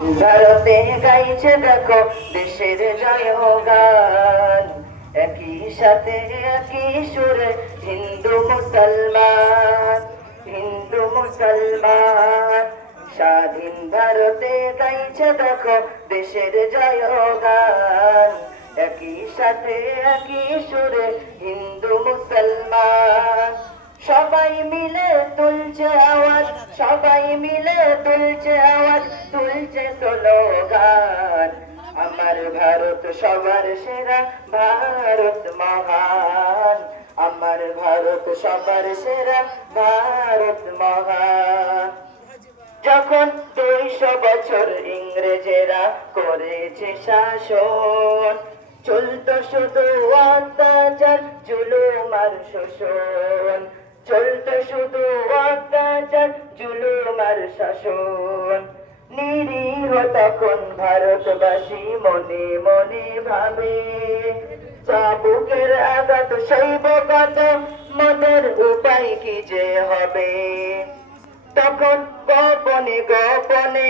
ভারতে গাইছে দেখো দেশের জয়গান, একই সাথে একই সুরে হিন্দু মুসলমান, হিন্দু মুসলমান। স্বাধীন ভারতে গাইছে দেখো দেশের জয়গান, একই সাথে একই সুরে হিন্দু মুসলমান। সবাই মিলে তুলছে আওয়াজ, সবাই মিলে তুলছে আওয়াজ, তুলছে স্লোগান। আমার ভারত সবার সেরা, ভারত মহান। আমার ভারত সবার সেরা, ভারত মহান। যখন 200 বছর ইংরেজেরা করেছে শাসন, চলতো শুধু অত্যাচার, জুলুম আর শোষণ। চলতো শুধু অত্যাচার, জুলুম আর শাসন। নিরীহ তখন ভারতবাসী মনে মনে ভাবে, চাবুকের আঘাত সইব কত, মনের উপায় কি যে হবে। তখন গোপনে গোপনে